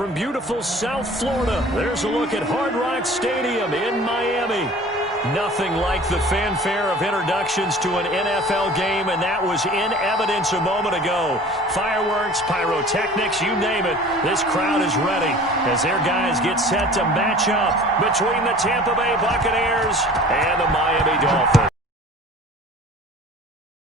from beautiful South Florida, there's a look at Hard Rock Stadium in Miami. Nothing like the fanfare of introductions to an NFL game, and that was in evidence a moment ago. Fireworks, pyrotechnics, you name it. This crowd is ready as their guys get set to match up between the Tampa Bay Buccaneers and the Miami Dolphins.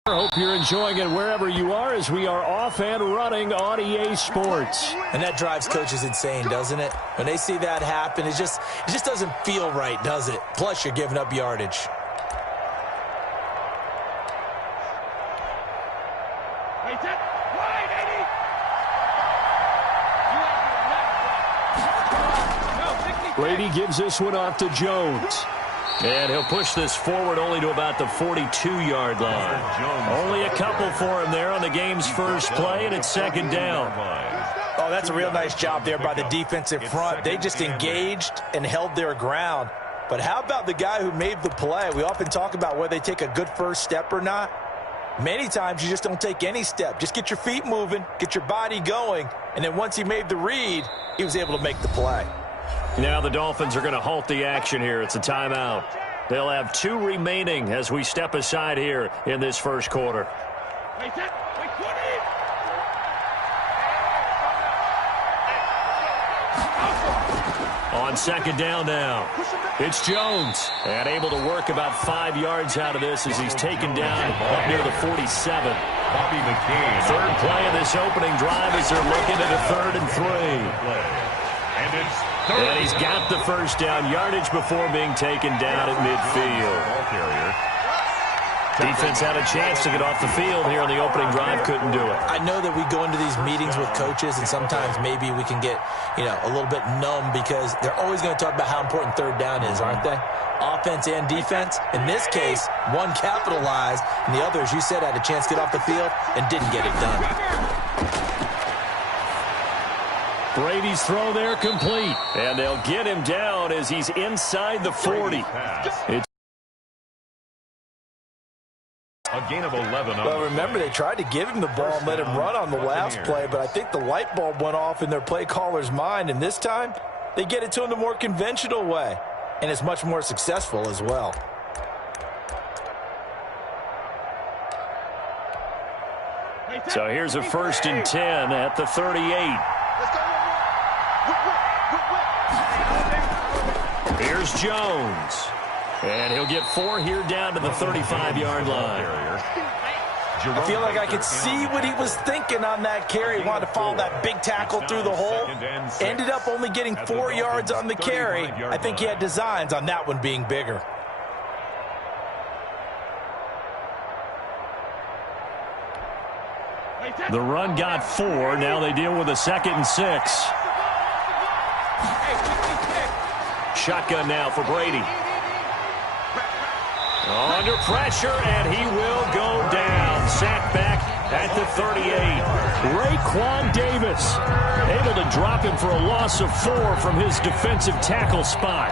I hope you're enjoying it wherever you are as we are off and running on EA Sports. And that drives coaches insane, doesn't it? When they see that happen, it just doesn't feel right, does it? Plus, you're giving up yardage. Brady gives this one off to Jones. And he'll push this forward only to about the 42-yard line. Only a couple for him there on the game's first play, and it's second down. Oh, that's a real nice job there by the defensive front. They just engaged and held their ground. But how about the guy who made the play? We often talk about whether they take a good first step or not. Many times you just don't take any step. Just get your feet moving, get your body going, and then once he made the read, he was able to make the play. Now the Dolphins are going to halt the action here. It's a timeout. They'll have 2 remaining as we step aside here in this first quarter. On second down now, it's Jones. And able to work about 5 yards out of this as he's taken down up near the 47. Third play of this opening drive as they're looking at a 3rd and 3. And he's got the first down yardage before being taken down at midfield. Defense had a chance to get off the field here on the opening drive, couldn't do it. I know that we go into these meetings with coaches, and sometimes maybe we can get, a little bit numb because they're always going to talk about how important third down is, aren't they? Offense and defense. In this case, one capitalized, and the other, as you said, had a chance to get off the field and didn't get it done. Brady's throw there complete. And they'll get him down as he's inside the 40. It's a gain of 11. Well, remember, they tried to give him the ball and let him run on the last play, but I think the light bulb went off in their play caller's mind, and this time they get it to him the more conventional way, and it's much more successful as well. So here's a 1st and 10 at the 38. Here's Jones. And he'll get 4 here down to the 35-yard line. I feel like I could see what he was thinking on that carry. He wanted to follow that big tackle through the hole. Ended up only getting 4 yards on the carry. I think he had designs on that one being bigger. The run got 4. Now they deal with a 2nd and 6. Shotgun now for Brady. Under pressure, and he will go down. Sacked back at the 38. Raekwon Davis able to drop him for a loss of 4 from his defensive tackle spot.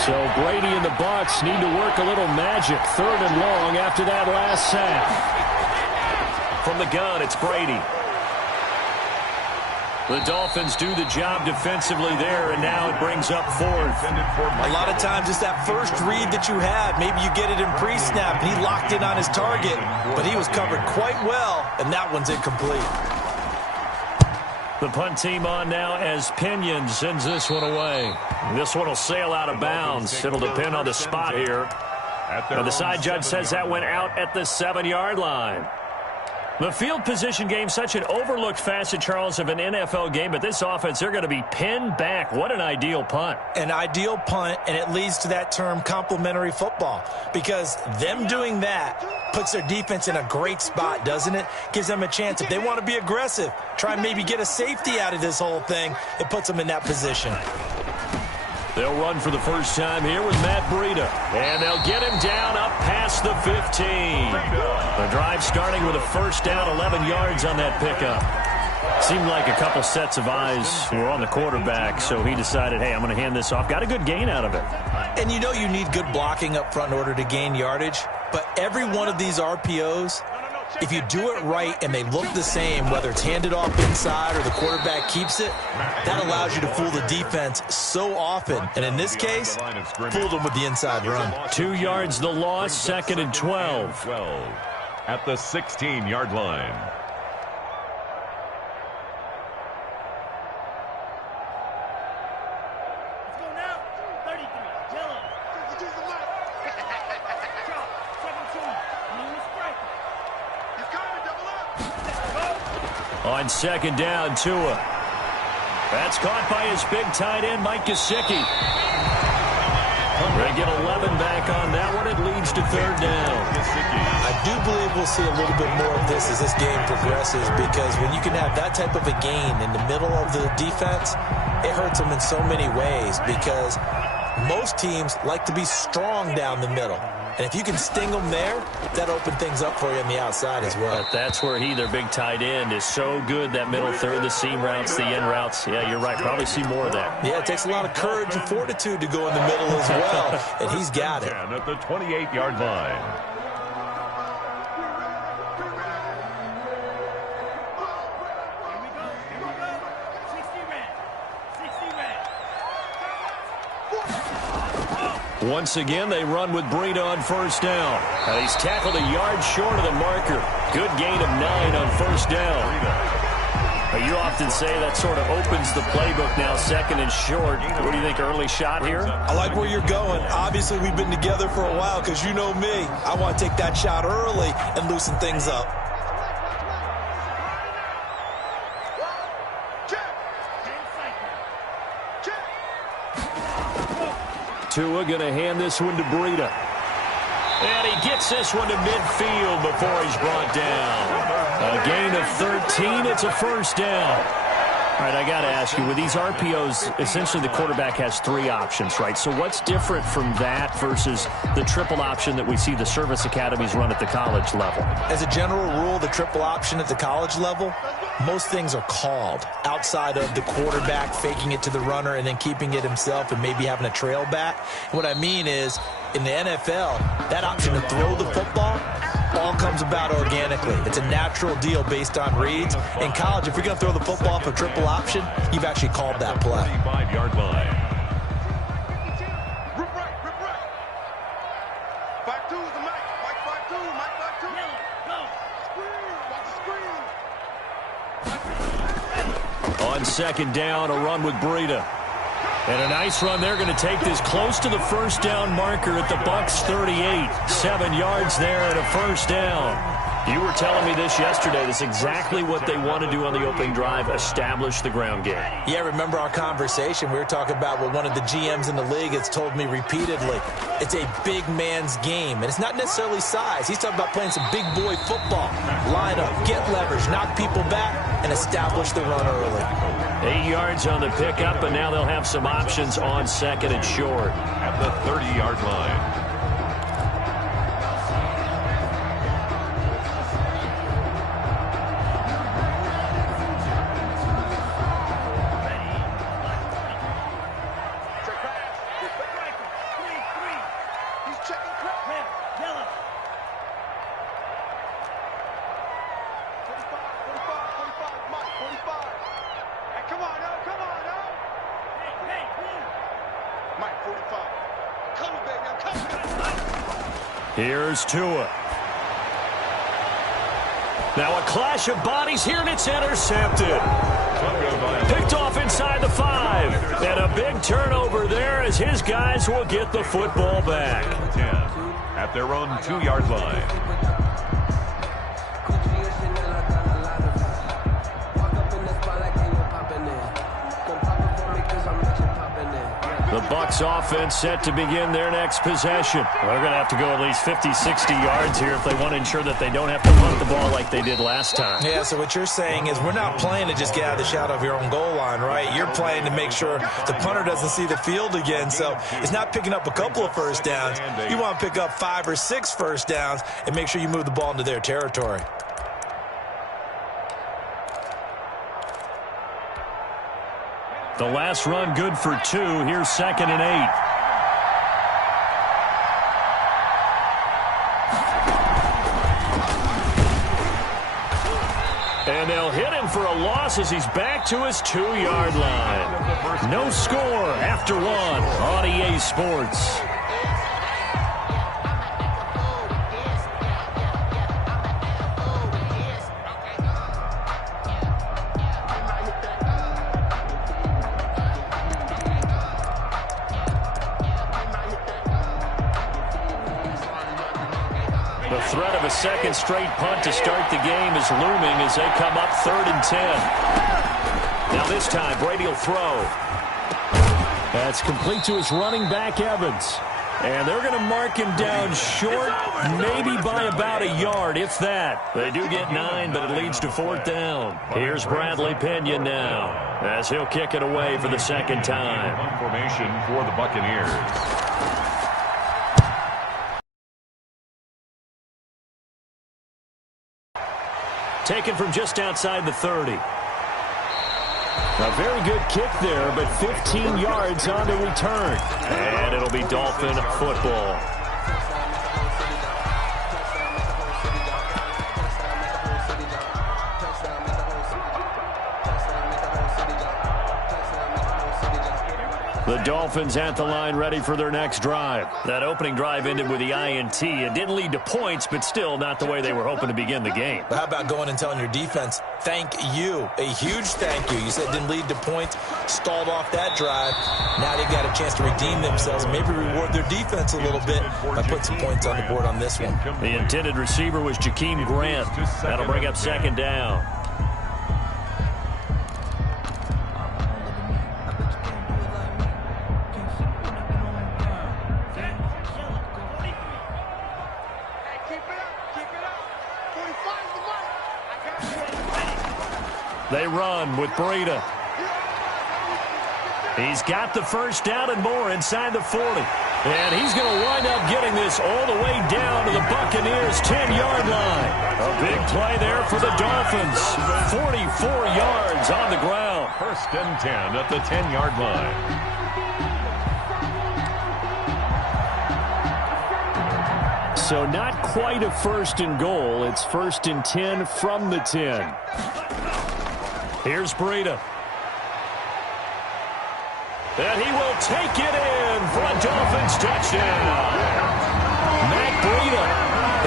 So Brady and the Bucs need to work a little magic. 3rd and long after that last sack. From the gun, it's Brady. The Dolphins do the job defensively there, and now it brings up 4th. A lot of times it's that first read that you have. Maybe you get it in pre-snap, and he locked in on his target, but he was covered quite well, and that one's incomplete. The punt team on now as Pinion sends this one away. This one will sail out of bounds. It'll depend on the spot here. But the side judge says that went out at the 7-yard line. The field position game, such an overlooked facet, Charles, of an NFL game. But this offense, they're going to be pinned back. What an ideal punt. An ideal punt, and it leads to that term complementary football. Because them doing that puts their defense in a great spot, doesn't it? Gives them a chance. If they want to be aggressive, try and maybe get a safety out of this whole thing, it puts them in that position. They'll run for the first time here with Matt Breida. And they'll get him down up past the 15. The drive starting with a first down, 11 yards on that pickup. Seemed like a couple sets of eyes were on the quarterback, so he decided, hey, I'm going to hand this off. Got a good gain out of it. And you know you need good blocking up front in order to gain yardage. But every one of these RPOs, if you do it right and they look the same, whether it's handed off inside or the quarterback keeps it, that allows you to fool the defense so often. And in this case, fooled them with the inside run. 2 yards the loss, 2nd and 12. At the 16-yard line. On 2nd down, Tua. That's caught by his big tight end, Mike Gesicki. They get 11 back on that one. It leads to 3rd down. I do believe we'll see a little bit more of this as this game progresses, because when you can have that type of a gain in the middle of the defense, it hurts them in so many ways, because most teams like to be strong down the middle. And if you can sting them there, that opens things up for you on the outside as well. But that's where their big tight end, is so good, that middle third, the seam routes, the in routes. Yeah, you're right. Probably see more of that. Yeah, it takes a lot of courage and fortitude to go in the middle as well, and he's got it. At the 28-yard line. Once again, they run with Breida on 1st down. And he's tackled a yard short of the marker. Good gain of 9 on 1st down. But you often say that sort of opens the playbook now, 2nd and short. What do you think, early shot here? I like where you're going. Obviously, we've been together for a while, because you know me. I want to take that shot early and loosen things up. Tua going to hand this one to Breida. And he gets this one to midfield before he's brought down. A gain of 13. It's a 1st down. All right, I got to ask you, with these RPOs, essentially the quarterback has 3 options, right? So what's different from that versus the triple option that we see the service academies run at the college level? As a general rule, the triple option at the college level, most things are called outside of the quarterback faking it to the runner and then keeping it himself and maybe having a trail back. What I mean is, in the NFL, that option to throw the football all comes about organically. It's a natural deal based on reads. In college, if you're going to throw the football for triple option, you've actually called that play. 35-yard line. On 2nd down, a run with Breida. And a nice run. They're going to take this close to the 1st down marker at the Bucs 38. 7 yards there and a 1st down. You were telling me this yesterday. This is exactly what they want to do on the opening drive, establish the ground game. Yeah, remember our conversation? We were talking about what one of the GMs in the league has told me repeatedly. It's a big man's game, and it's not necessarily size. He's talking about playing some big boy football. Line up, get leverage, knock people back, and establish the run early. 8 yards on the pickup, and now they'll have some options on 2nd and short. At the 30-yard line. Here's Tua. Now a clash of bodies here, and it's intercepted. Picked off inside the 5. And a big turnover there as his guys will get the football back. 10 at their own 2-yard line. The Bucs offense set to begin their next possession. They're going to have to go at least 50, 60 yards here if they want to ensure that they don't have to punt the ball like they did last time. Yeah, so what you're saying is we're not playing to just get out of the shadow of your own goal line, right? You're playing to make sure the punter doesn't see the field again. So it's not picking up a couple of 1st downs. You want to pick up 5 or 6 1st downs and make sure you move the ball into their territory. The last run good for 2. Here's 2nd and 8. And they'll hit him for a loss as he's back to his 2-yard line. No score after 1 on EA Sports. The threat of a second straight punt to start the game is looming as they come up 3rd and 10. Now this time, Brady will throw. That's complete to his running back, Evans. And they're going to mark him down short, maybe by about a yard, if that. They do get 9, but it leads to 4th down. Here's Bradley Pinion now, as he'll kick it away for the second time. Formation for the Buccaneers. Taken from just outside the 30. A very good kick there, but 15 yards on the return. And it'll be Dolphin football. The Dolphins at the line ready for their next drive. That opening drive ended with the INT. It didn't lead to points, but still not the way they were hoping to begin the game. But how about going and telling your defense, thank you, a huge thank you. You said it didn't lead to points, stalled off that drive. Now they got a chance to redeem themselves, maybe reward their defense a little bit by putting some points on the board on this one. The intended receiver was Jakeem Grant. That'll bring up 2nd down. They run with Breida. He's got the first down and more inside the 40. And he's going to wind up getting this all the way down to the Buccaneers' 10-yard line. A big play there for the Dolphins. 44 yards on the ground. 1st and 10 at the 10-yard line. So not quite a 1st and goal. It's 1st and 10 from the 10. Here's Breida. And he will take it in for a Dolphins touchdown. Matt Breida,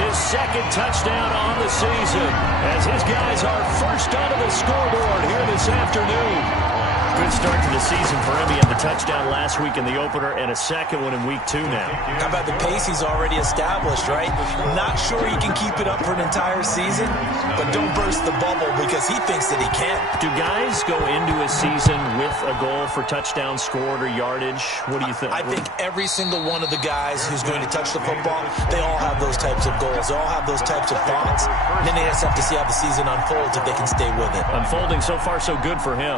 his 2nd touchdown on the season, as his guys are first onto the scoreboard here this afternoon. Good start to the season for him. He had the touchdown last week in the opener and a 2nd one in week 2 now. How about the pace he's already established, right? Not sure he can keep it up for an entire season, but don't burst the bubble because he thinks that he can. Do guys go into a season with a goal for touchdown scored or yardage? What do you think? I think every single one of the guys who's going to touch the football, they all have those types of goals. They all have those types of thoughts. And then they just have to see how the season unfolds if they can stay with it. Unfolding so far so good for him.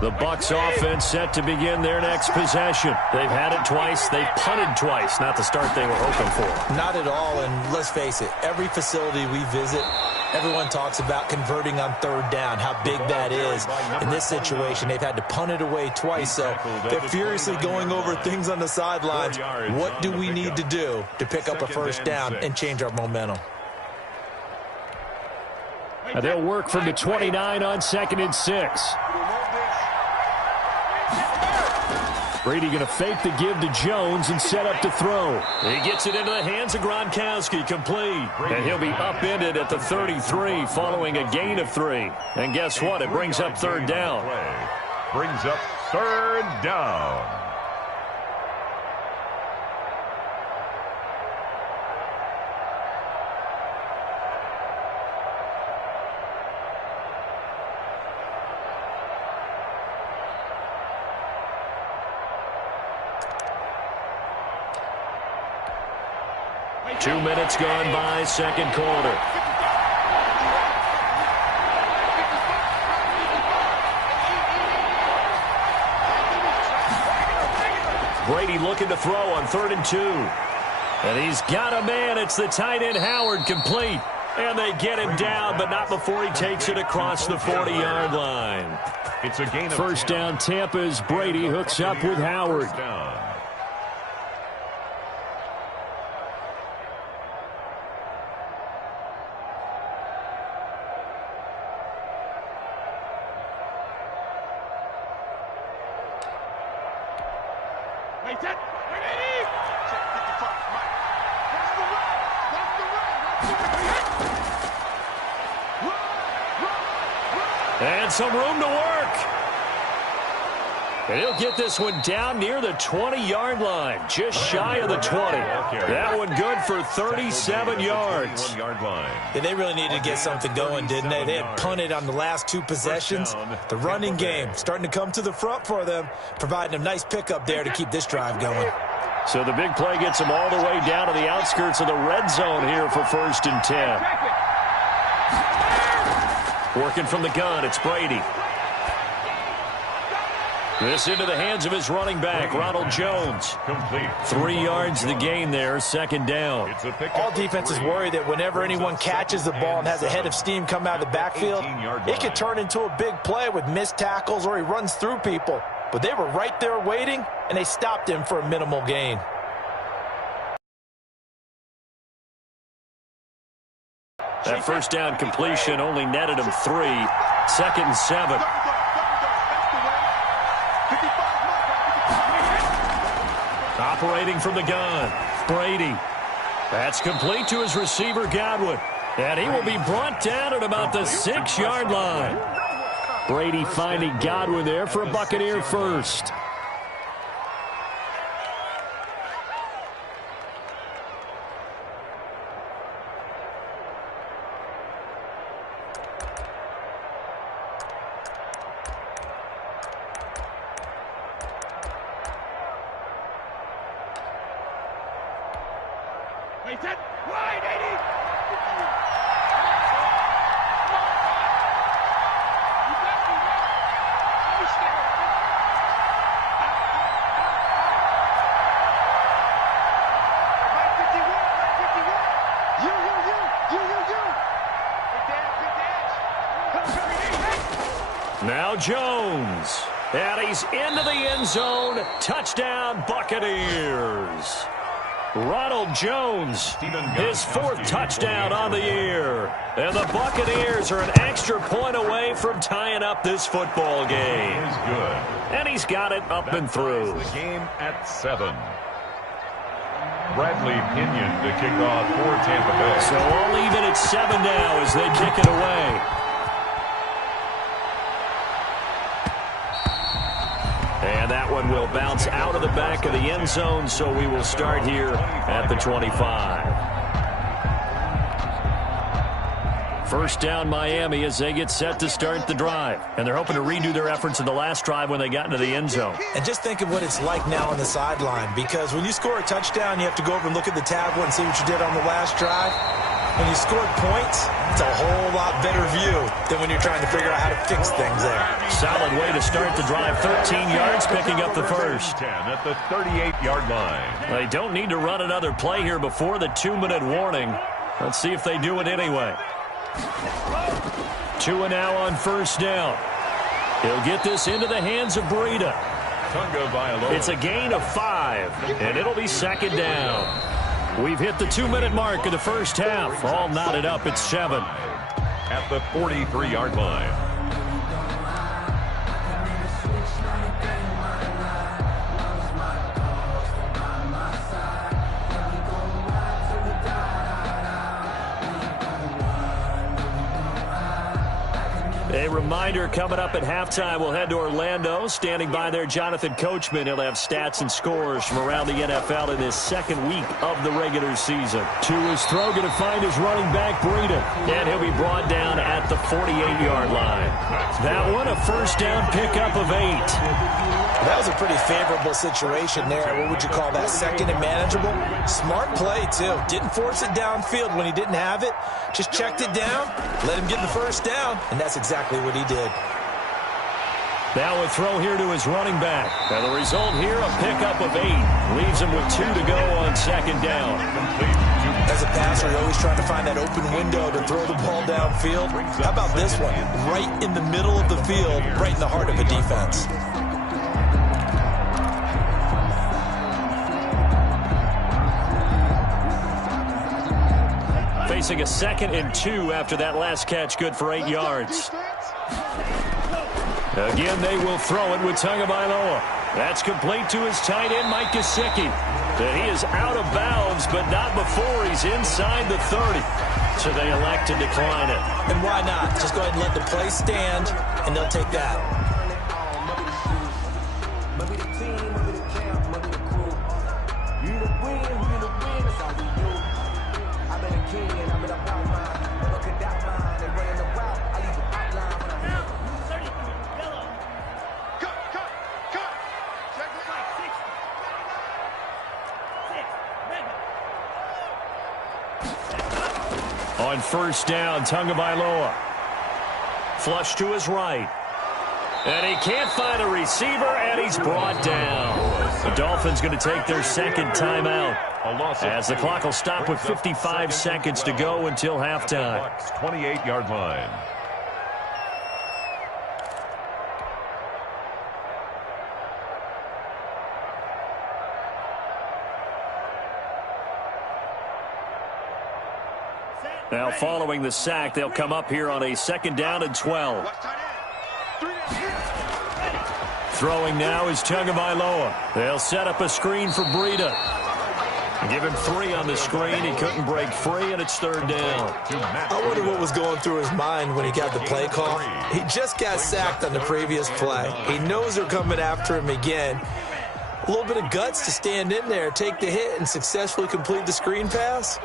The Bucs offense set to begin their next possession. They've had it twice. They've punted twice. Not the start they were hoping for. Not at all, and let's face it, every facility we visit, everyone talks about converting on 3rd down, how big that is. In this situation, they've had to punt it away twice, so they're furiously going over things on the sidelines. What do we need to do to pick up a 1st down and change our momentum? And they'll work from the 29 on 2nd and 6. Brady going to fake the give to Jones and set up to throw. He gets it into the hands of Gronkowski, complete. And he'll be upended at the 33 following a gain of 3. And guess what? It brings up 3rd down. Brings up 3rd down. Two minutes gone by, 2nd quarter. Brady looking to throw on 3rd and 2. And he's got a man. It's the tight end Howard, complete. And they get him down, but not before he takes it across the 40-yard line. It's a gain of First down, Tampa's Brady hooks up with Howard. First down. And some room to work. And he'll get this one down near the 20-yard line, just shy of the 20. That one good for 37 yards. Yeah, they really needed to get something going, didn't they? They had punted on the last two possessions. The running game starting to come to the front for them, providing a nice pickup there to keep this drive going. So the big play gets them all the way down to the outskirts of the red zone here for 1st and 10. Working from the gun, it's Brady. This into the hands of his running back, Ronald Jones. Complete. 3 yards the gain there, 2nd down. All defenses worry that whenever anyone catches the ball and has a head of steam come out of the backfield, it could turn into a big play with missed tackles or he runs through people. But they were right there waiting, and they stopped him for a minimal gain. That first down completion only netted him 3. 2nd and 7. Operating from the gun, Brady. That's complete to his receiver, Godwin. And he will be brought down at about the 6-yard line. Brady finding Godwin there for a Buccaneer first. Now Jones. And he's into the end zone. Touchdown, Buccaneers. Ronald Jones, his 4th touchdown on the year. And the Buccaneers are an extra point away from tying up this football game. Is good. And he's got it up and through. The game at 7. Bradley Pinion to kick off for Tampa Bay. So all even at 7 now as they kick it away. And that one will bounce out of the back of the end zone, so we will start here at the 25. First down, Miami, as they get set to start the drive. And they're hoping to redo their efforts in the last drive when they got into the end zone. And just think of what it's like now on the sideline, because when you score a touchdown, you have to go over and look at the tablet and see what you did on the last drive. When you scored points, it's a whole lot better view than when you're trying to figure out how to fix things there. Solid way to start the drive. 13 yards, picking up the first. 10 at the 38-yard line. They don't need to run another play here before the 2-minute warning. Let's see if they do it anyway. 2 now on first down. He'll get this into the hands of Breida. It's a gain of 5, and it'll be 2nd down. We've hit the 2-minute mark of the first half. All knotted up at 7. At the 43-yard line. A reminder, coming up at halftime, we'll head to Orlando. Standing by there, Jonathan Coachman. He'll have stats and scores from around the NFL in this 2nd week of the regular season. To his throw, going to find his running back, Breida. And he'll be brought down at the 48-yard line. That one, a first down pickup of 8. That was a pretty favorable situation there. What would you call that? 2nd and manageable? Smart play, too. Didn't force it downfield when he didn't have it. Just checked it down, let him get the first down, and that's exactly what he did. Now a throw here to his running back. And the result here, a pickup of 8. Leaves him with 2 to go on 2nd down. Complete to As a passer, you're always trying to find that open window to throw the ball downfield. How about this one? Right in the middle of the field, right in the heart of a defense. Facing a 2nd and 2 after that last catch, good for 8 yards. Again, they will throw it with Tagovailoa. That's complete to his tight end, Mike Gesicki. And he is out of bounds, but not before he's inside the 30. So they elect to decline it. And why not? Just go ahead and let the play stand, and they'll take that. On first down, Tagovailoa. Flush to his right. And he can't find a receiver, and he's brought down. The Dolphins going to take their 2nd timeout as the clock will stop with 55 seconds to go until halftime. 28-yard line. Now, following the sack, they'll come up here on a 2nd down and 12. Throwing now is Tagovailoa. They'll set up a screen for Breida. Give him 3 on the screen. He couldn't break free, and it's 3rd down. I wonder what was going through his mind when he got the play call. He just got sacked on the previous play. He knows they're coming after him again. A little bit of guts to stand in there, take the hit, and successfully complete the screen pass.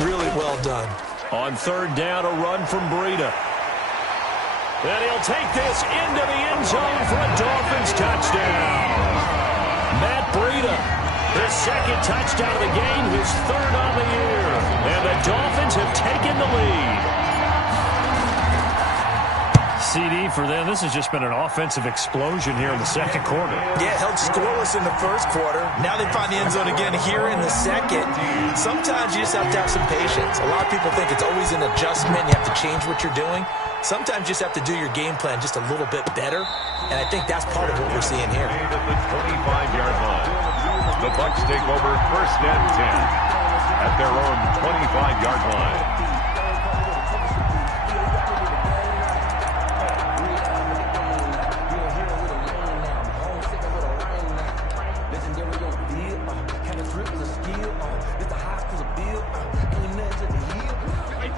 Really well done. On 3rd down, a run from Breida. And he'll take this into the end zone for a Dolphins touchdown. Matt Breida, his 2nd touchdown of the game, his 3rd on the year. And the Dolphins have taken the lead. CD for them. This has just been an offensive explosion here in the 2nd quarter. Yeah, held scoreless in the 1st quarter. Now they find the end zone again here in the 2nd. Sometimes you just have to have some patience. A lot of people think it's always an adjustment. You have to change what you're doing. Sometimes you just have to do your game plan just a little bit better. And I think that's part of what we're seeing here. At the 25-yard line. The Bucs take over 1st and 10 at their own 25-yard line.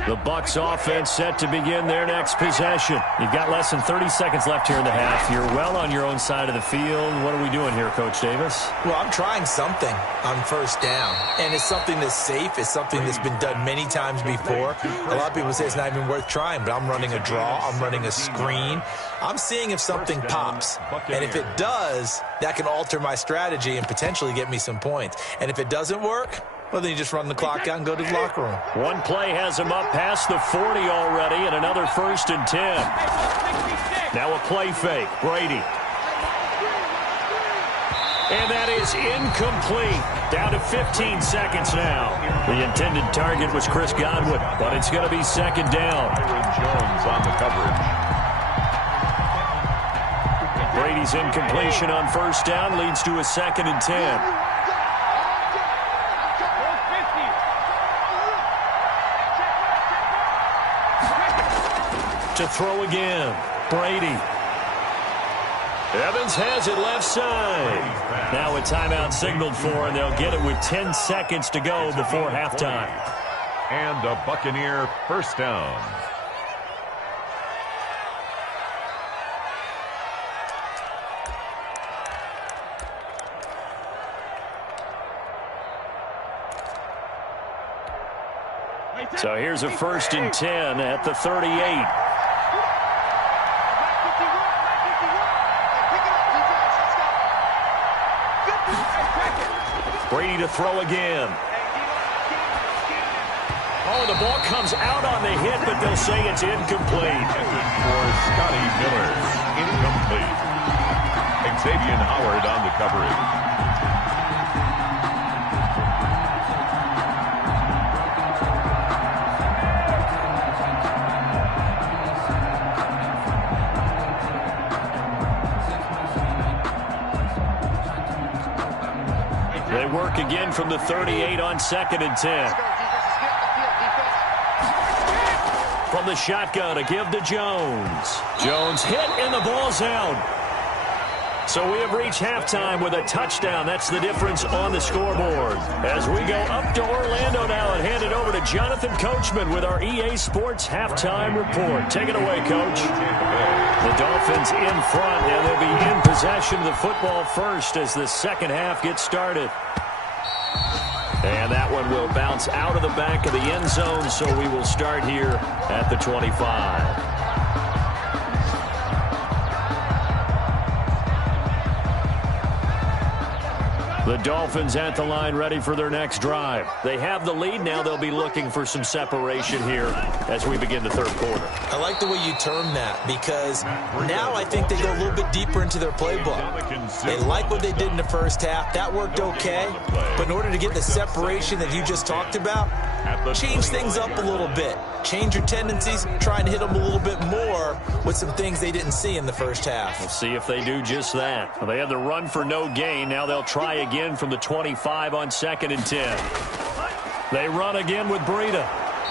The Bucs offense set to begin their next possession. You've got less than 30 seconds left here in the half. You're well on your own side of the field. What are we doing here, Coach Davis? Well, I'm trying something on 1st down. And it's something that's safe. It's something that's been done many times before. A lot of people say it's not even worth trying, but I'm running a draw. I'm running a screen. I'm seeing if something pops. And if it does, that can alter my strategy and potentially get me some points. And if it doesn't work, well, then you just run the clock out and go to the locker room. One play has him up past the 40 already, and another 1st and 10. Now a play fake. Brady. And that is incomplete. Down to 15 seconds now. The intended target was Chris Godwin, but it's going to be 2nd down. Byron Jones on the coverage. Brady's incompletion on 1st down leads to a 2nd and 10. To throw again. Brady. Evans has it left side. Now a timeout signaled for, and they'll get it with 10 seconds to go before halftime. And a Buccaneer 1st down. So here's a 1st and 10 at the 38. Brady to throw again. Oh, the ball comes out on the hit, but they'll say it's incomplete. For Scotty Miller, incomplete. Xavier Howard on the coverage. They work again from the 38 on 2nd and 10. From the shotgun, a give to Jones. Jones hit, and the ball's out. So we have reached halftime with a touchdown. That's the difference on the scoreboard. As we go up to Orlando now and hand it over to Jonathan Coachman with our EA Sports Halftime Report. Take it away, Coach. The Dolphins in front, and they'll be in possession of the football first as the second half gets started. And that one will bounce out of the back of the end zone, so we will start here at the 25. The Dolphins at the line ready for their next drive. They have the lead. Now they'll be looking for some separation here as we begin the third quarter. I like the way you term that because now I think they go a little bit deeper into their playbook. They like what they did in the first half. That worked okay. But in order to get the separation that you just talked about, change things up a little bit. Change your tendencies. Try and hit them a little bit more with some things they didn't see in the first half. We'll see if they do just that. Well, they had the run for no gain. Now they'll try again from the 25 on 2nd and 10. They run again with Breida.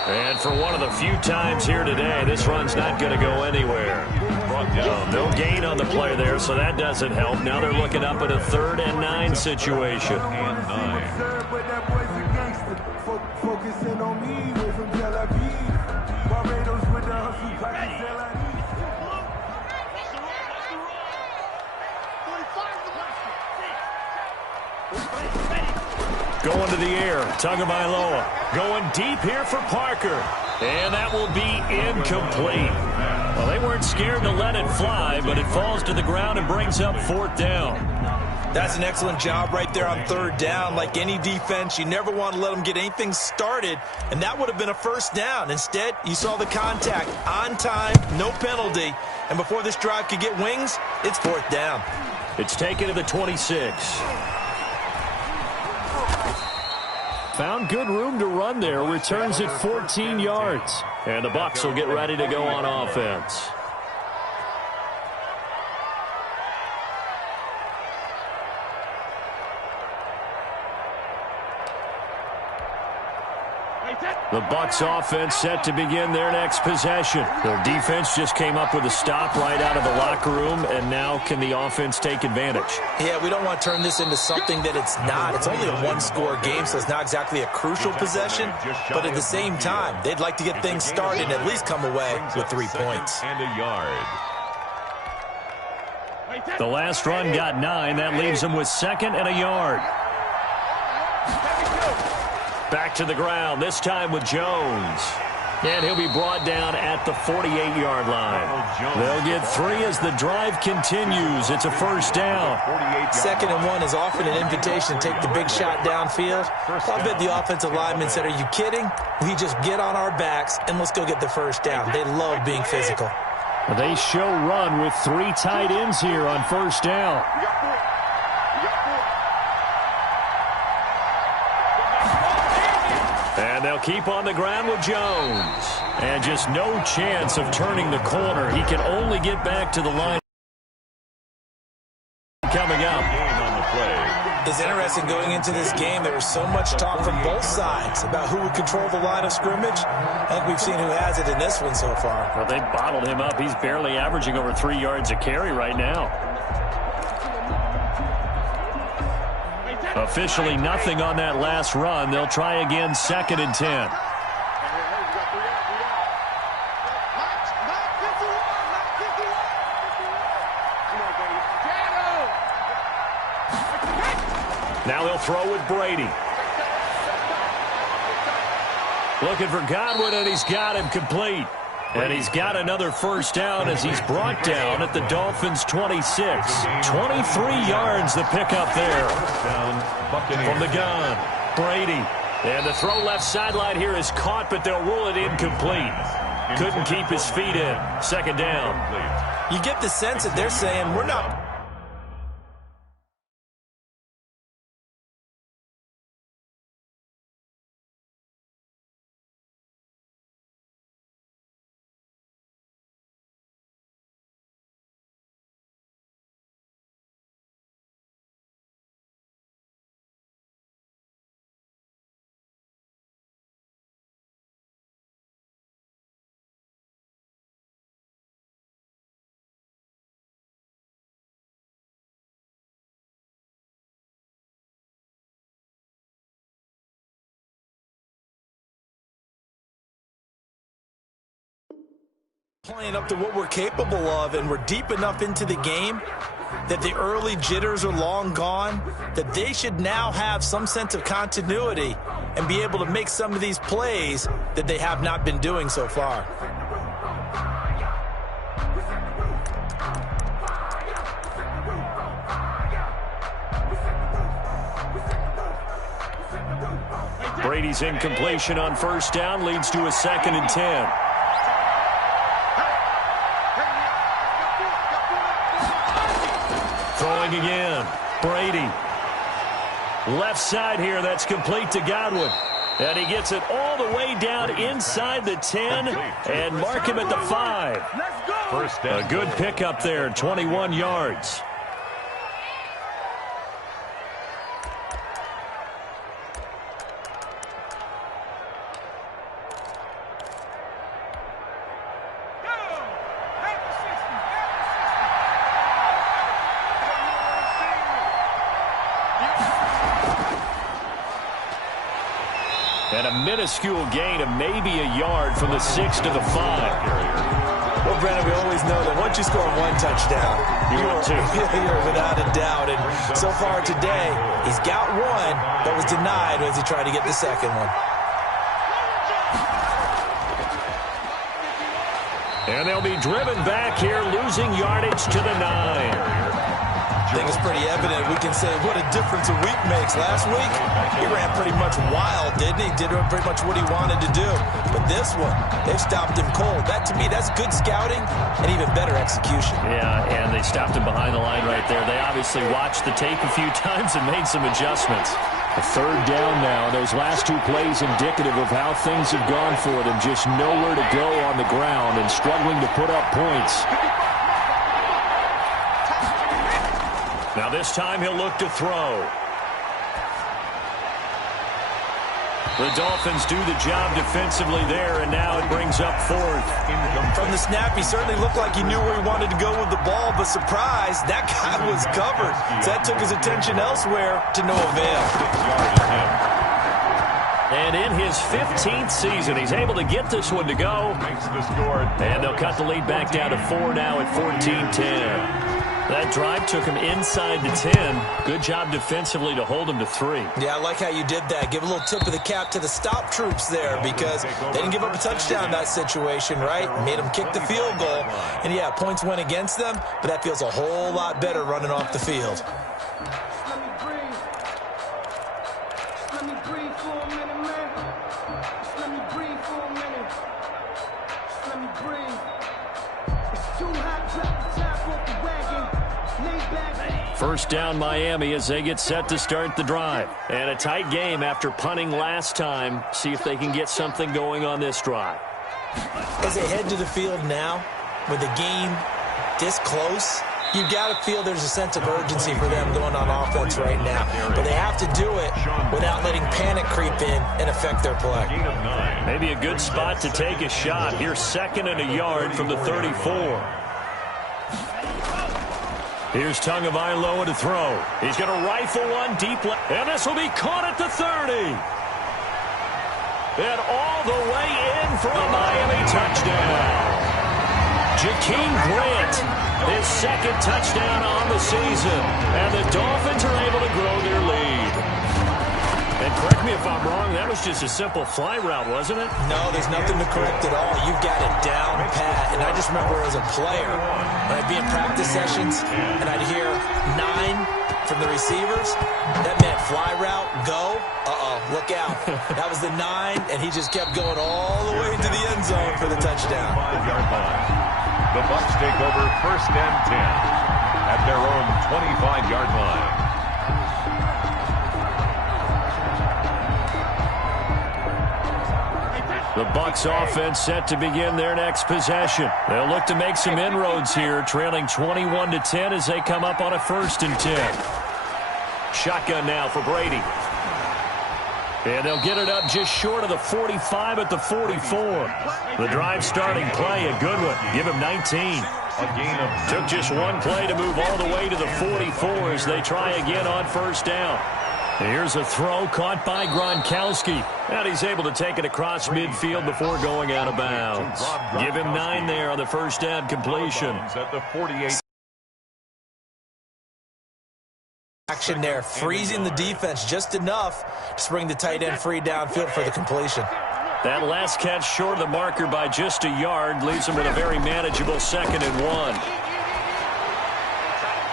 And for one of the few times here today, this run's not going to go anywhere. No gain on the play there, so that doesn't help. Now they're looking up at a 3rd and 9 situation. Focusing on me, way from Tel Aviv. Barbados with the hustle, Going to the air, Tagovailoa going deep here for Parker. And that will be incomplete. Well, they weren't scared to let it fly, but it falls to the ground and brings up 4th down. That's an excellent job right there on 3rd down. Like any defense, you never want to let them get anything started, and that would have been a 1st down. Instead, you saw the contact on time, no penalty, and before this drive could get wings, it's 4th down. It's taken to the 26. Found good room to run there. Returns it 14 yards. And the Bucs will get ready to go on offense. The Bucs offense set to begin their next possession. Their defense just came up with a stop right out of the locker room, and now can the offense take advantage? Yeah, we don't want to turn this into something that it's not. It's only a one-score game, so it's not exactly a crucial possession. But at the same time, they'd like to get things started and at least come away with 3 points. And a yard. The last run got 9. That leaves them with 2nd and a yard. Back to the ground, this time with Jones. And he'll be brought down at the 48-yard line. They'll get 3 as the drive continues. It's a 1st down. 2nd and 1 is often an invitation to take the big shot downfield. I bet the offensive linemen said, are you kidding? We just get on our backs and let's go get the 1st down. They love being physical. They show run with 3 tight ends here on 1st down. And they'll keep on the ground with Jones. And just no chance of turning the corner. He can only get back to the line. Coming up. It's interesting going into this game. There was so much talk from both sides about who would control the line of scrimmage. I think we've seen who has it in this one so far. Well, they bottled him up. He's barely averaging over 3 yards a carry right now. Officially nothing on that last run. They'll try again 2nd and 10. Now they'll throw with Brady. Looking for Godwin, and he's got him complete. And he's got another 1st down as he's brought down at the Dolphins' 26. 23 yards the pickup there. From the gun, Brady. And the throw left sideline here is caught, but they'll rule it incomplete. Couldn't keep his feet in. 2nd down. You get the sense that they're saying, we're not playing up to what we're capable of, and we're deep enough into the game that the early jitters are long gone, that they should now have some sense of continuity and be able to make some of these plays that they have not been doing so far. Brady's incompletion on first down leads to a 2nd and 10. Throwing again. Brady. Left side here. That's complete to Godwin. And he gets it all the way down inside the 10 and mark him at the 5. A good pickup there, 21 yards. And a minuscule gain of maybe a yard from the 6 to the 5. Well, Brennan, we always know that once you score one touchdown, you're without a doubt. And so far today, he's got one, but was denied as he tried to get the second one. And they'll be driven back here, losing yardage to the 9. I think it's pretty evident. We can say what a difference a week makes. Last week, he ran pretty much wild, didn't he? Did pretty much what he wanted to do. But this one, they've stopped him cold. That, to me, that's good scouting and even better execution. Yeah, and they stopped him behind the line right there. They obviously watched the tape a few times and made some adjustments. A 3rd down now. Those last 2 plays indicative of how things have gone for them. Just nowhere to go on the ground and struggling to put up points. Now this time he'll look to throw. The Dolphins do the job defensively there, and now it brings up 4th. From the snap, he certainly looked like he knew where he wanted to go with the ball, but surprise, that guy was covered. So that took his attention elsewhere to no avail. And in his 15th season, he's able to get this one to go. And they'll cut the lead back down to 4 now at 14-10. That drive took him inside the 10. Good job defensively to hold him to 3. Yeah, I like how you did that. Give a little tip of the cap to the stop troops there because they didn't give up a touchdown in that situation, right? Made them kick the field goal. And, yeah, points went against them, but that feels a whole lot better running off the field. First down Miami as they get set to start the drive. And a tight game after punting last time. See if they can get something going on this drive. As they head to the field now, with the game this close, you've got to feel there's a sense of urgency for them going on offense right now. But they have to do it without letting panic creep in and affect their play. Maybe a good spot to take a shot. Here's 2nd and a yard from the 34. Here's Tagovailoa to throw. He's going to rifle one deep left. And this will be caught at the 30. And all the way in for a Miami touchdown. Jakeem Grant, his 2nd touchdown on the season. And the Dolphins are able to grow their lead. And correct me if I'm wrong, that was just a simple fly route, wasn't it? No, there's nothing to correct at all. You've got it down pat. And I just remember as a player, when I'd be in practice sessions and I'd hear 9 from the receivers, that meant fly route, go, look out. That was the 9, and he just kept going all the way to the end zone for the touchdown. 5-yard line. The Bucs take over 1st and 10 at their own 25-yard line. The Bucs offense set to begin their next possession. They'll look to make some inroads here, trailing 21-10 as they come up on a 1st and 10. Shotgun now for Brady. And they'll get it up just short of the 45 at the 44. The drive starting play, a good one. Give him 19. Took just one play to move all the way to the 44 as they try again on 1st down. Here's a throw caught by Gronkowski. And he's able to take it across midfield before going out of bounds. Give him 9 there on the first down completion. At the 48. Action there, freezing the defense just enough to bring the tight end free downfield for the completion. That last catch short of the marker by just a yard leaves him with a very manageable 2nd and 1.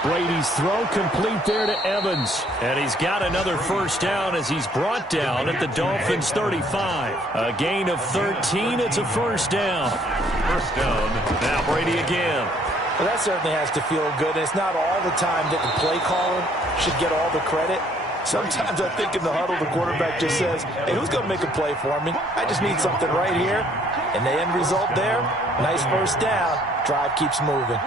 Brady's throw complete there to Evans. And he's got another first down as he's brought down at the Dolphins' 35. A gain of 13. It's a first down. First down. Now Brady again. Well, that certainly has to feel good. And it's not all the time that the play caller should get all the credit. Sometimes I think in the huddle, the quarterback just says, hey, who's going to make a play for me? I just need something right here. And the end result there, nice first down. Drive keeps moving.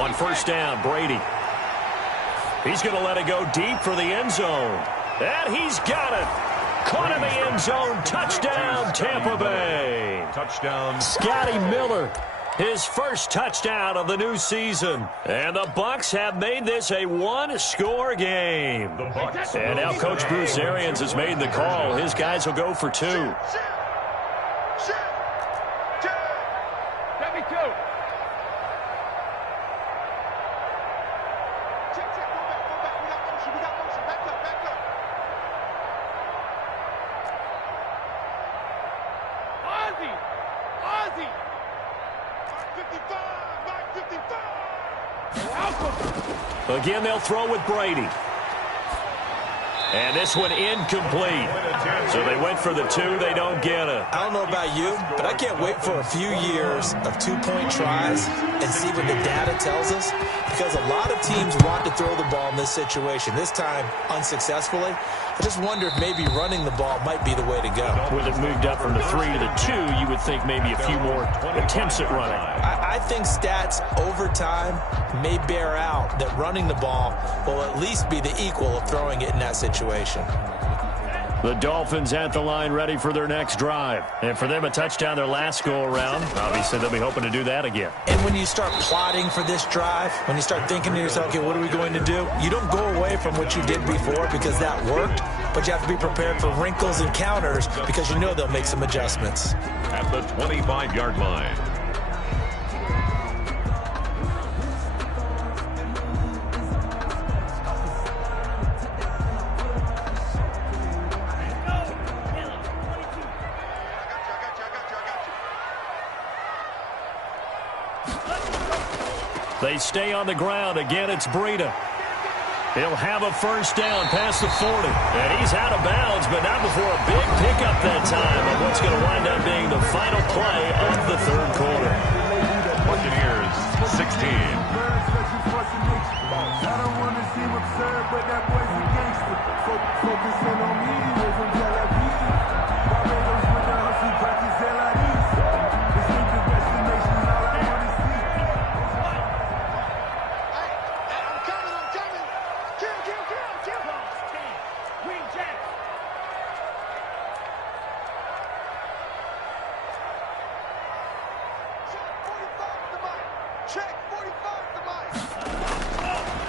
On first down, Brady. He's going to let it go deep for the end zone. And he's got it. Caught in the end zone. Touchdown, Tampa Bay. Touchdown. Scotty Miller. His first touchdown of the new season. And the Bucs have made this a one-score game. And now Coach Bruce Arians has made the call. His guys will go for 2. Again, they'll throw with Brady. And this one incomplete. So they went for the 2. They don't get it. I don't know about you, but I can't wait for a few years of 2-point tries and see what the data tells us. Because a lot of teams want to throw the ball in this situation. This time, unsuccessfully. I just wonder if maybe running the ball might be the way to go. With it moved up from the 3 to the 2, you would think maybe a few more attempts at running. I think stats over time may bear out that running the ball will at least be the equal of throwing it in that situation. The Dolphins at the line ready for their next drive. And for them, a touchdown their last go-around. Obviously, they'll be hoping to do that again. And when you start plotting for this drive, when you start thinking to yourself, okay, what are we going to do? You don't go away from what you did before because that worked, but you have to be prepared for wrinkles and counters because you know they'll make some adjustments. At the 25-yard line. They stay on the ground. Again, it's Breida. He'll have a first down past the 40. And he's out of bounds, but not before a big pickup that time of what's going to wind up being the final play of the third quarter. Buccaneers, 16. I don't want to seem absurd, but that boy's a gangster. Focusing on me, we're from Tel Aviv. Barbados with the hustle, practice LIDs. This ain't the destination, all I want to see. I'm coming. Kill. Green Jack. Check 45 to Mike.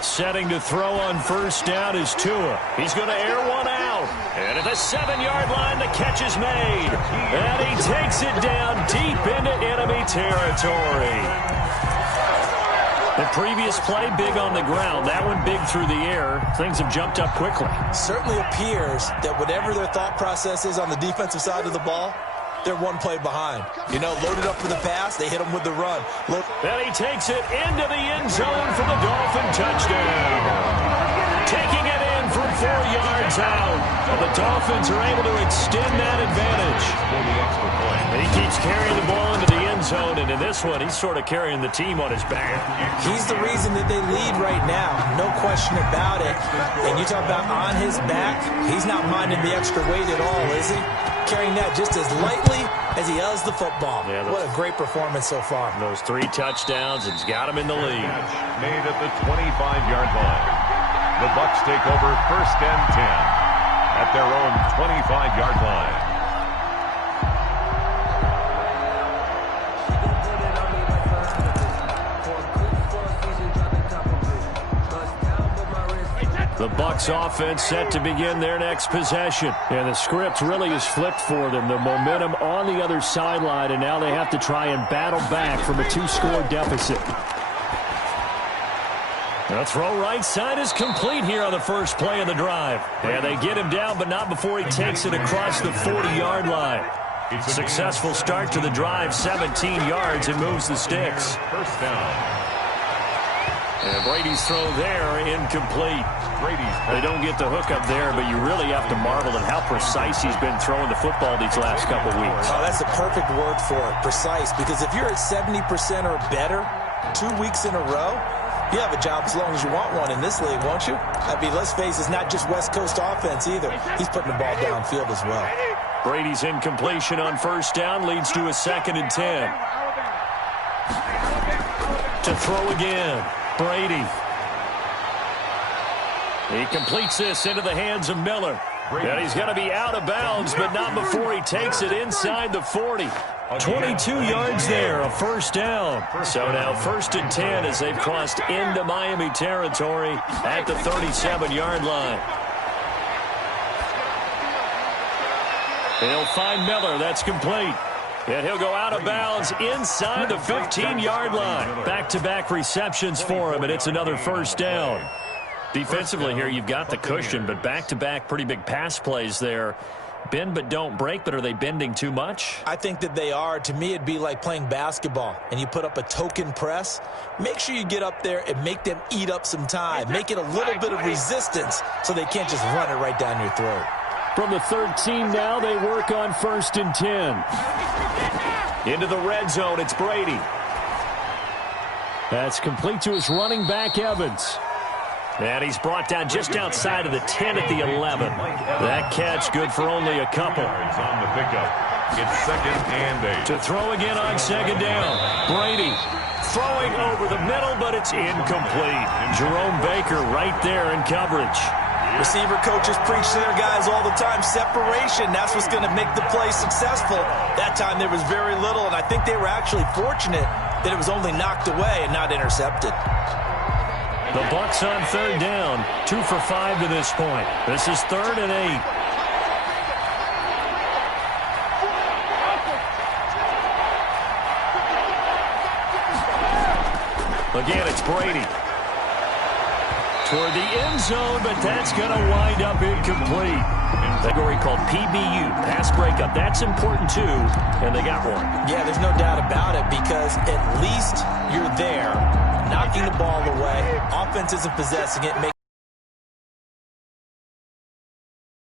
Setting to throw on first down is Tua. He's going to air one out. And at the 7-yard line, the catch is made. And he takes it down deep into enemy territory. The previous play, big on the ground. That one big through the air. Things have jumped up quickly. Certainly appears that whatever their thought process is on the defensive side of the ball, they're one play behind. You know, loaded up for the pass, they hit them with the run. And he takes it into the end zone for the Dolphin touchdown. Taking it in from 4 yards out. And the Dolphins are able to extend that advantage. He keeps carrying the ball into the end zone, and in this one, he's sort of carrying the team on his back. He's the reason that they lead right now. No question about it. And you talk about on his back, he's not minding the extra weight at all, is he? Carrying that just as lightly as he does the football. Yeah, what a great performance so far. Those 3 touchdowns, it's got him in the lead. Made at the 25-yard line. The Bucs take over first and 10 at their own 25-yard line. Bucs offense set to begin their next possession. And the script really is flipped for them. The momentum on the other sideline, and now they have to try and battle back from a 2-score deficit. The throw right side is complete here on the first play of the drive. And they get him down, but not before he takes it across the 40-yard line. Successful start to the drive, 17 yards, and moves the sticks. First down. And Brady's throw there, incomplete. They don't get the hook up there, but you really have to marvel at how precise he's been throwing the football these last couple weeks. Oh, that's a perfect word for it, precise, because if you're at 70% or better 2 weeks in a row, you have a job as long as you want one in this league, won't you? I mean, let's face it, it's not just West Coast offense either. He's putting the ball downfield as well. Brady's incompletion on first down leads to a 2nd and 10. To throw again, Brady. He completes this into the hands of Miller. And he's going to be out of bounds, but not before he takes it inside the 40. 22 yards there, a first down. So now 1st and 10 as they've crossed into Miami territory at the 37-yard line. He'll find Miller. That's complete. And he'll go out of bounds inside the 15-yard line. Back-to-back receptions for him, and it's another first down. Defensively here, you've got the cushion, but back-to-back pretty big pass plays there. Bend but don't break, but are they bending too much? I think that they are. To me, it'd be like playing basketball, and you put up a token press. Make sure you get up there and make them eat up some time. Make it a little bit of resistance so they can't just run it right down your throat. From the 13 now, they work on 1st and 10. Into the red zone, it's Brady. That's complete to his running back, Evans. And he's brought down just outside of the 10 at the 11. That catch good for only a couple. On the pickup. It's 2nd and 8. To throw again on 2nd down. Brady throwing over the middle, but it's incomplete. Jerome Baker right there in coverage. Receiver coaches preach to their guys all the time. Separation, that's what's going to make the play successful. That time there was very little, and I think they were actually fortunate that it was only knocked away and not intercepted. The Bucs on 3rd down, 2 for 5 to this point. This is 3rd and 8. Again, it's Brady. Toward the end zone, but that's going to wind up incomplete. Category called PBU, pass breakup. That's important, too, and they got one. Yeah, there's no doubt about it, because at least you're there, knocking the ball away. Offense isn't possessing it. Make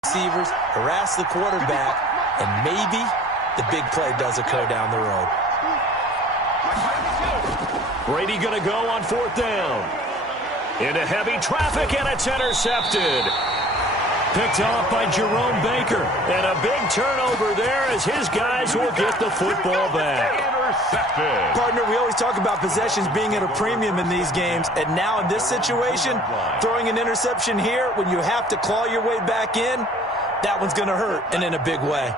receivers harass the quarterback, and maybe the big play does occur down the road. Brady going to go on 4th down. Into heavy traffic, and it's intercepted. Picked off by Jerome Baker. And a big turnover there as his guys will get the football back. Intercepted. Partner, we always talk about possessions being at a premium in these games. And now in this situation, throwing an interception here when you have to claw your way back in, that one's going to hurt, and in a big way.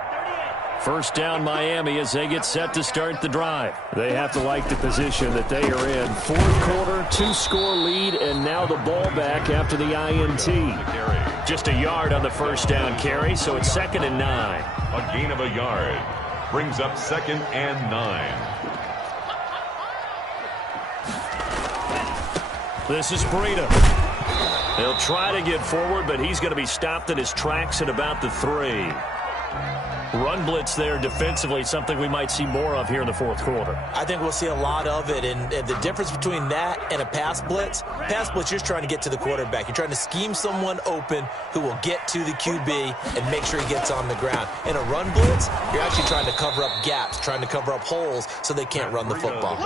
First down Miami as they get set to start the drive. They have to like the position that they are in. 4th quarter, 2-score lead, and now the ball back after the INT. Just a yard on the first down carry, so it's 2nd and 9. A gain of a yard. Brings up 2nd and 9. This is Breida. He'll try to get forward, but he's going to be stopped in his tracks at about the 3. Run blitz there defensively, something we might see more of here in the 4th quarter. I think we'll see a lot of it, and the difference between that and a pass blitz, you're just trying to get to the quarterback. You're trying to scheme someone open who will get to the QB and make sure he gets on the ground. In a run blitz, you're actually trying to cover up gaps, trying to cover up holes so they can't run the football.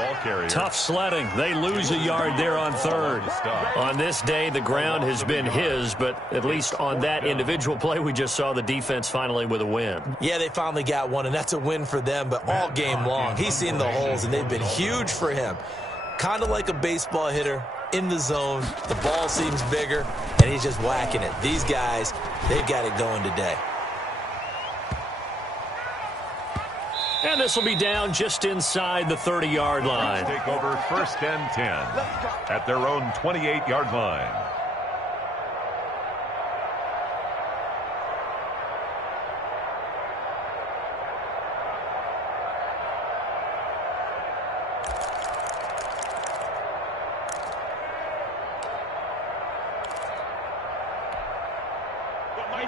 Tough sledding. They lose a yard there on 3rd. On this day, the ground has been his, but at least on that individual play, we just saw the defense finally with a win. Yeah, they finally got one, and that's a win for them, but all game long, he's seen the holes, and they've been huge for him. Kind of like a baseball hitter in the zone. The ball seems bigger, and he's just whacking it. These guys, they've got it going today. And this will be down just inside the 30-yard line. Take over 1st and 10 at their own 28-yard line.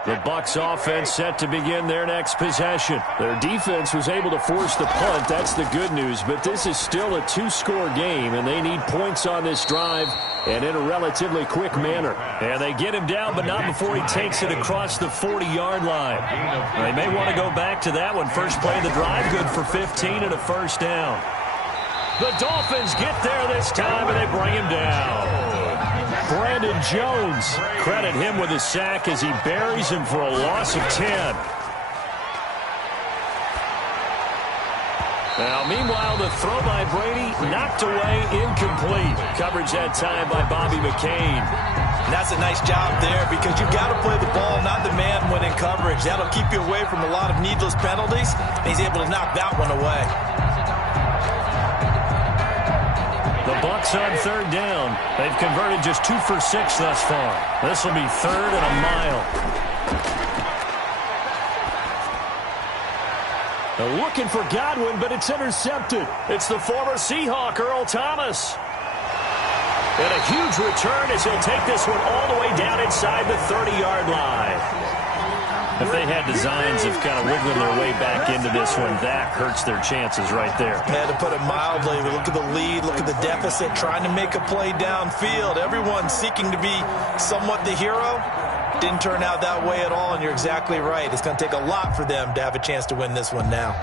The Bucs offense set to begin their next possession. Their defense was able to force the punt. That's the good news. But this is still a two-score game, and they need points on this drive and in a relatively quick manner. And they get him down, but not before he takes it across the 40-yard line. They may want to go back to that one. First play of the drive, good for 15 and a first down. The Dolphins get there this time, and they bring him down. Brandon Jones, credit him with a sack as he buries him for a loss of 10. Now, meanwhile, the throw by Brady knocked away, incomplete. Coverage that time by Bobby McCain. And that's a nice job there because you've got to play the ball, not the man when in coverage. That'll keep you away from a lot of needless penalties. And he's able to knock that one away. The Bucs on third down. They've converted just 2 for 6 thus far. This will be third and a mile. They're looking for Godwin, but it's intercepted. It's the former Seahawk, Earl Thomas. And a huge return as he'll take this one all the way down inside the 30-yard line. If they had designs of kind of wiggling their way back into this one, that hurts their chances right there. Yeah, to put it mildly, we look at the lead, look at the deficit, trying to make a play downfield. Everyone seeking to be somewhat the hero. Didn't turn out that way at all, and you're exactly right. It's going to take a lot for them to have a chance to win this one now.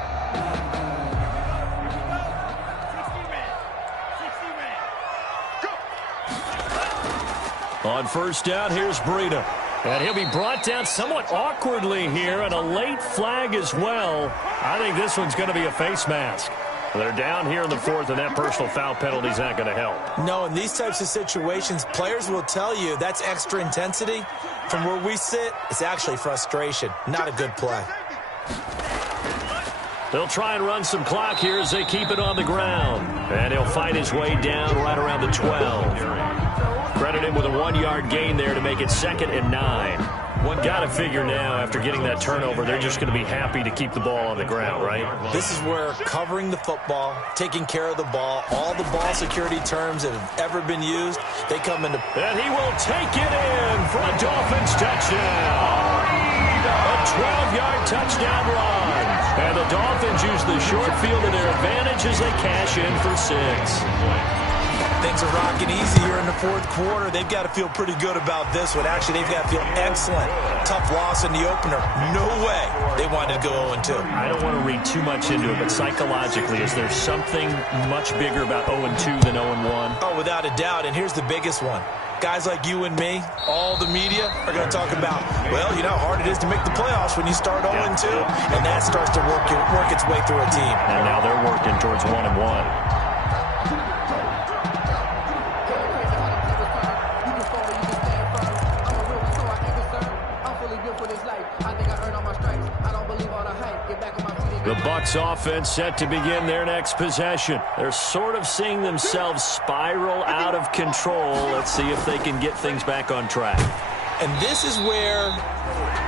On first down, here's Breida. And he'll be brought down somewhat awkwardly here, and a late flag as well. I think this one's going to be a face mask. They're down here in the fourth, and that personal foul penalty is not going to help. No, in these types of situations, players will tell you that's extra intensity. From where we sit, it's actually frustration. Not a good play. They'll try and run some clock here as they keep it on the ground. And he'll fight his way down right around the 12. Credit him with a 1-yard gain there to make it 2nd and 9. Got to figure now, after getting that turnover, they're just going to be happy to keep the ball on the ground, right? This is where covering the football, taking care of the ball, all the ball security terms that have ever been used, they come into... And he will take it in for a Dolphins touchdown. A 12-yard touchdown run. And the Dolphins use the short field to their advantage as they cash in for 6. Things are rocking easy here in the fourth quarter. They've got to feel pretty good about this one. Actually, they've got to feel excellent. Tough loss in the opener. No way they wanted to go 0-2. I don't want to read too much into it, but psychologically, is there something much bigger about 0-2 than 0-1? Oh, without a doubt. And here's the biggest one. Guys like you and me, all the media, are going to talk about, well, you know how hard it is to make the playoffs when you start 0-2, and that starts to work its way through a team. And now they're working towards 1-1. The Bucs offense set to begin their next possession. They're sort of seeing themselves spiral out of control. Let's see if they can get things back on track. And this is where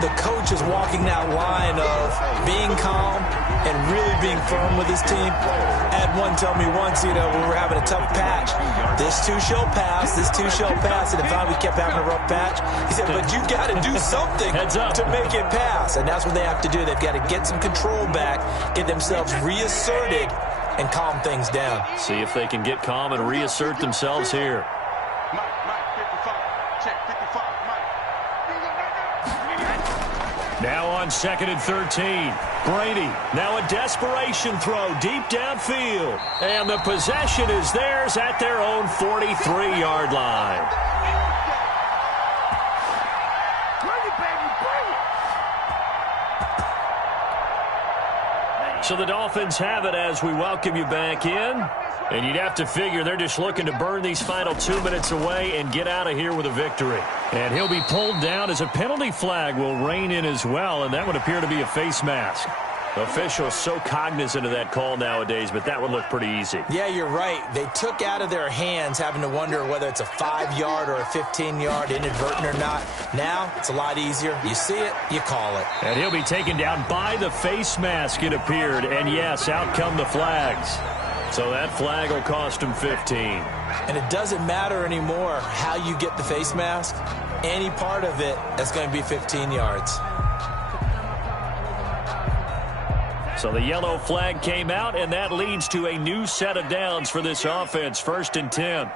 the coach is walking that line of being calm and really being firm with his team. I had one tell me once, you know, when we were having a tough patch, this too shall pass, this too shall pass. And if we kept having a rough patch, he said, but you've got to do something to make it pass. And that's what they have to do. They've got to get some control back, get themselves reasserted, and calm things down. See if they can get calm and reassert themselves here. Now on 2nd and 13. Brady, now a desperation throw deep downfield. And the possession is theirs at their own 43-yard line. So the Dolphins have it as we welcome you back in. And you'd have to figure they're just looking to burn these final 2 minutes away and get out of here with a victory. And he'll be pulled down as a penalty flag will rein in as well, and that would appear to be a face mask. Officials so cognizant of that call nowadays, but that would look pretty easy. Yeah, you're right. They took out of their hands having to wonder whether it's a 5-yard or a 15-yard, inadvertent or not. Now, it's a lot easier. You see it, you call it. And he'll be taken down by the face mask, it appeared. And yes, out come the flags. So that flag will cost him 15. And it doesn't matter anymore how you get the face mask. Any part of it is going to be 15 yards. So the yellow flag came out, and that leads to a new set of downs for this offense. 1st and 10.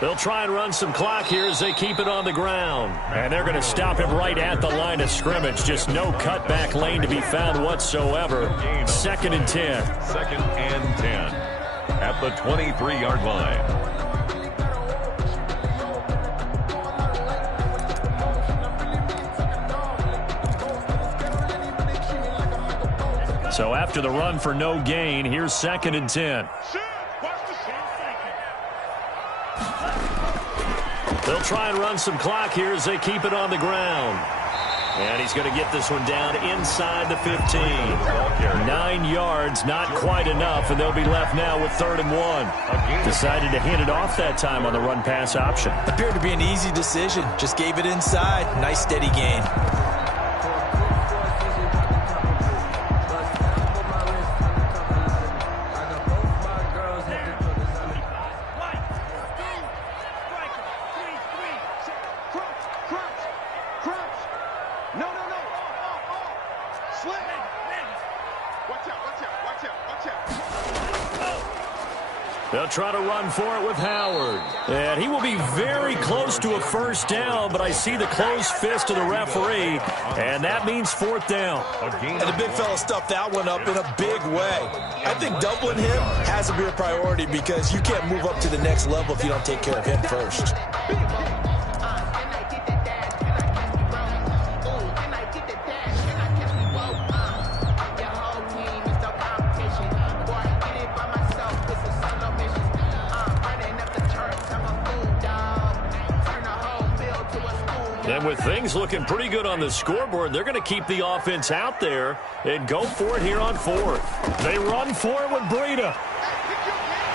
They'll try and run some clock here as they keep it on the ground. And they're going to stop him right at the line of scrimmage. Just no cutback lane to be found whatsoever. 2nd and 10. 2nd and 10 at the 23-yard line. So after the run for no gain, here's 2nd and 10. They'll try and run some clock here as they keep it on the ground. And he's going to get this one down inside the 15. 9 yards, not quite enough, and they'll be left now with 3rd and 1. Decided to hand it off that time on the run-pass option. Appeared to be an easy decision. Just gave it inside. Nice steady gain. They'll try to run for it with Howard. And he will be very close to a 1st down, but I see the closed fist of the referee, and that means 4th down. And the big fella stuffed that one up in a big way. I think doubling him has to be a priority because you can't move up to the next level if you don't take care of him first. And with things looking pretty good on the scoreboard, they're going to keep the offense out there and go for it here on 4th. They run for it with Breida.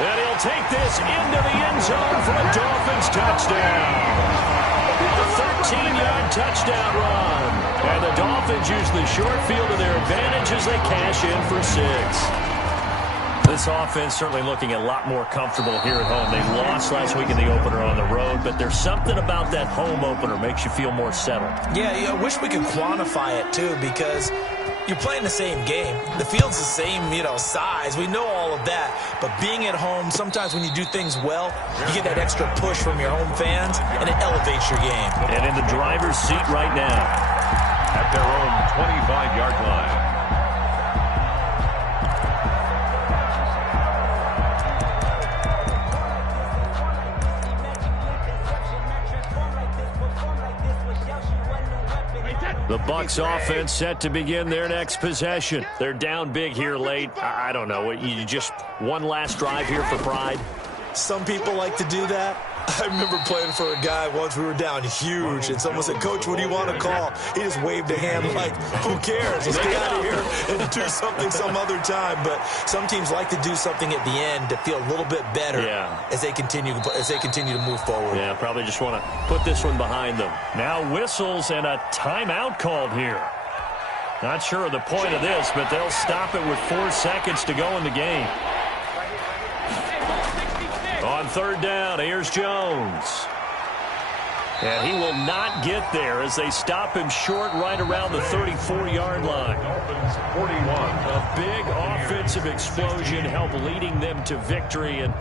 And he'll take this into the end zone for a Dolphins touchdown. A 13-yard touchdown run. And the Dolphins use the short field to their advantage as they cash in for 6. This offense certainly looking a lot more comfortable here at home. They lost last week in the opener on the road, but there's something about that home opener makes you feel more settled. Yeah, I wish we could quantify it, too, because you're playing the same game. The field's the same, size. We know all of that. But being at home, sometimes when you do things well, you get that extra push from your home fans, and it elevates your game. And in the driver's seat right now. At their own 25-yard line. The Bucs offense set to begin their next possession. They're down big here late. I don't know. You just one last drive here for pride? Some people like to do that. I remember playing for a guy once. We were down huge, and someone said, "Coach, what do you want to call?" He just waved a hand like, "Who cares? Let's get out of here and do something some other time." But some teams like to do something at the end to feel a little bit better as they continue to move forward. Yeah, probably just want to put this one behind them. Now whistles and a timeout called here. Not sure of the point of this, but they'll stop it with 4 seconds to go in the game. On 3rd down, here's Jones. And he will not get there as they stop him short right around the 34-yard line. 41. A big offensive explosion helped leading them to victory. And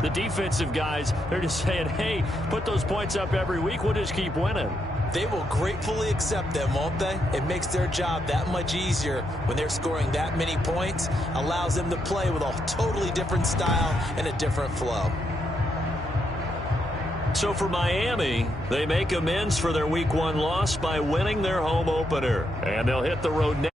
the defensive guys, they're just saying, hey, put those points up every week. We'll just keep winning. They will gratefully accept them, won't they? It makes their job that much easier when they're scoring that many points. Allows them to play with a totally different style and a different flow. So for Miami, they make amends for their Week 1 loss by winning their home opener. And they'll hit the road next.